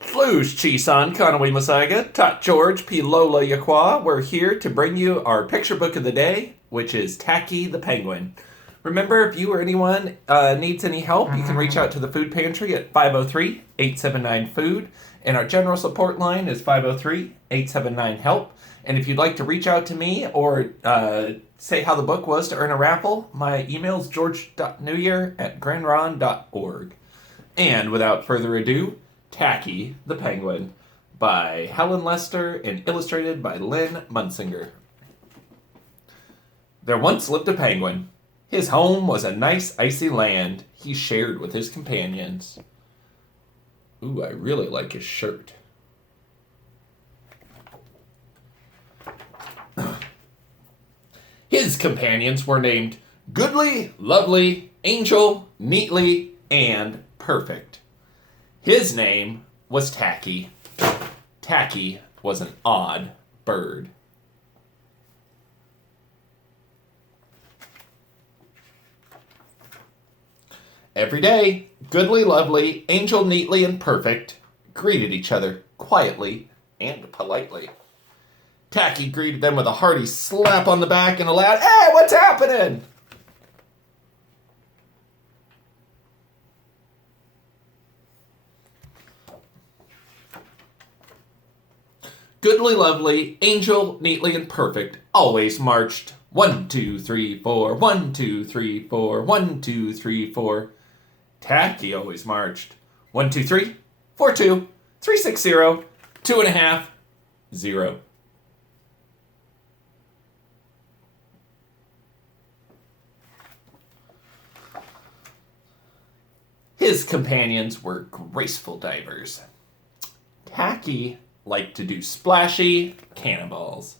Flues Chisan Conaway Masaga, Tot George P. Lola Yakwa. We're here to bring you our picture book of the day, which is Tacky the Penguin. Remember, if you or anyone needs any help, you can reach out to the food pantry at 503-879-FOOD. And our general support line is 503-879-HELP. And if you'd like to reach out to me or say how the book was to earn a raffle, my email is george.newyear@grandron.org. And without further ado, Tacky the Penguin by Helen Lester and illustrated by Lynn Munsinger. There once lived a penguin. His home was a nice icy land he shared with his companions. Ooh, I really like his shirt. His companions were named Goodly, Lovely, Angel, Neatly, and Perfect. His name was Tacky. Tacky was an odd bird. Every day, Goodly, Lovely, Angel, Neatly, and Perfect greeted each other quietly and politely. Tacky greeted them with a hearty slap on the back and a loud, "Hey, what's happening?" Goodly, Lovely, Angel, Neatly, and Perfect always marched 1, 2, 3, 4, 1, 2, 3, 4, 1, 2, 3, 4. Tacky always marched 1, 2, 3, 4, 2, 3, 6, 0, 2.5, 0. His companions were graceful divers. Tacky liked to do splashy cannonballs.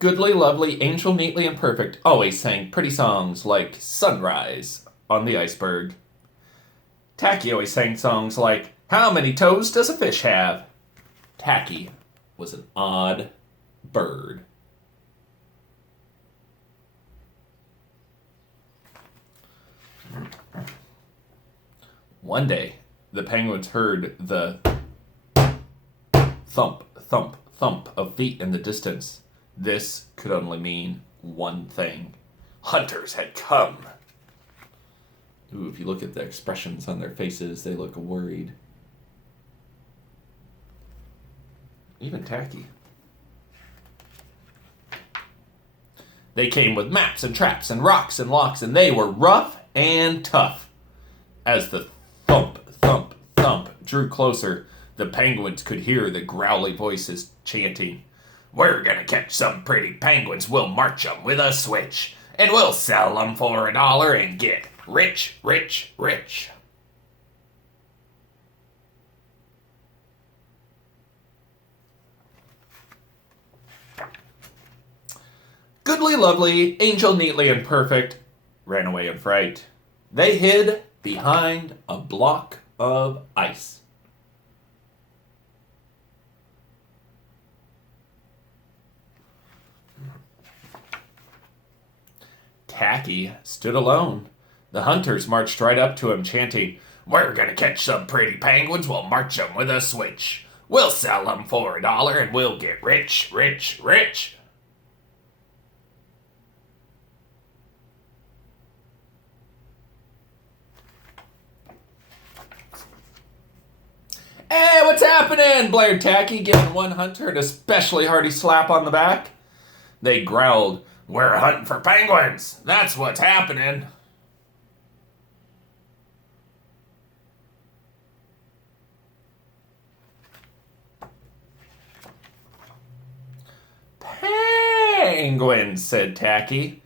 Goodly, Lovely, Angel, Neatly, and Perfect always sang pretty songs like Sunrise on the Iceberg. Tacky always sang songs like How Many Toes Does a Fish Have? Tacky was an odd bird. One day, the penguins heard the thump, thump, thump of feet in the distance. This could only mean one thing. Hunters had come. Ooh, if you look at the expressions on their faces, they look worried. Even Tacky. They came with maps and traps and rocks and locks, and they were rough and tough. As the thump, thump, thump drew closer, the penguins could hear the growly voices chanting, "We're gonna catch some pretty penguins, we'll march 'em with a switch, and we'll sell 'em for $1 and get rich, rich, rich." Goodly, Lovely, Angel, Neatly, and Perfect ran away in fright. They hid behind a block of ice. Tacky stood alone. The hunters marched right up to him, chanting, "We're gonna catch some pretty penguins, we'll march 'em with a switch. We'll sell 'em for $1 and we'll get rich, rich, rich." "Hey, what's happening?" blared Tacky, giving one hunter an especially hearty slap on the back. They growled, "We're hunting for penguins. That's what's happening." "Penguins," said Tacky.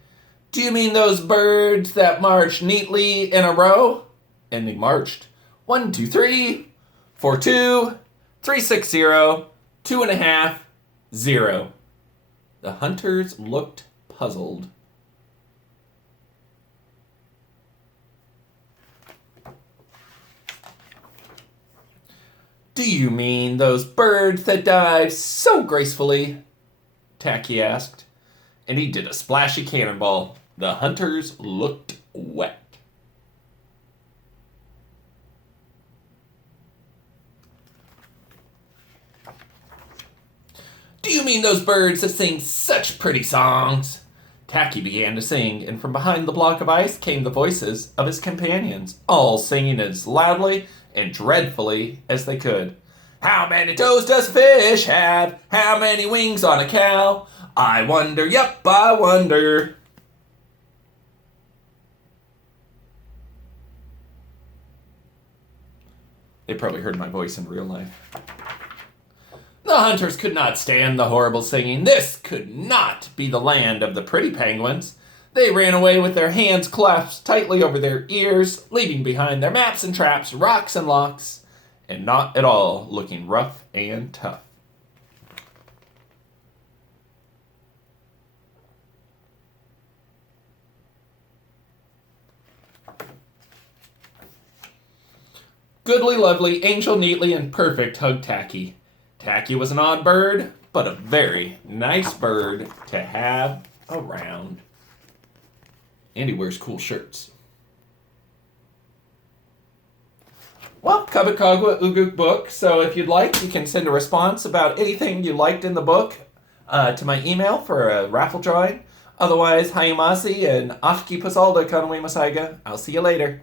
"Do you mean those birds that march neatly in a row?" And they marched 1, 2, 3, 4, 2, 3, 6, 0, 2.5, 0. The hunters looked puzzled. "Do you mean those birds that dive so gracefully?" Tacky asked. and he did a splashy cannonball. The hunters looked wet. Do you mean those birds that sing such pretty songs? Tacky began to sing, and from behind the block of ice came the voices of his companions, all singing as loudly and dreadfully as they could. How many toes does a fish have? How many wings on a cow? I wonder, yup, I wonder. They probably heard my voice in real life. The hunters could not stand the horrible singing. This could not be the land of the pretty penguins. They ran away with their hands clasped tightly over their ears, leaving behind their maps and traps, rocks and locks, and not at all looking rough and tough. Goodly, lovely, angel, neatly, and perfect hugged Tacky. Tacky was an odd bird, but a very nice bird to have around. And he wears cool shirts. Well, Kabakagwa Uguk book. So if you'd like, you can send a response about anything you liked in the book to my email for a raffle drawing. Otherwise, Hayamasi and Ashki Pasalda Kanaway Masaiga. I'll see you later.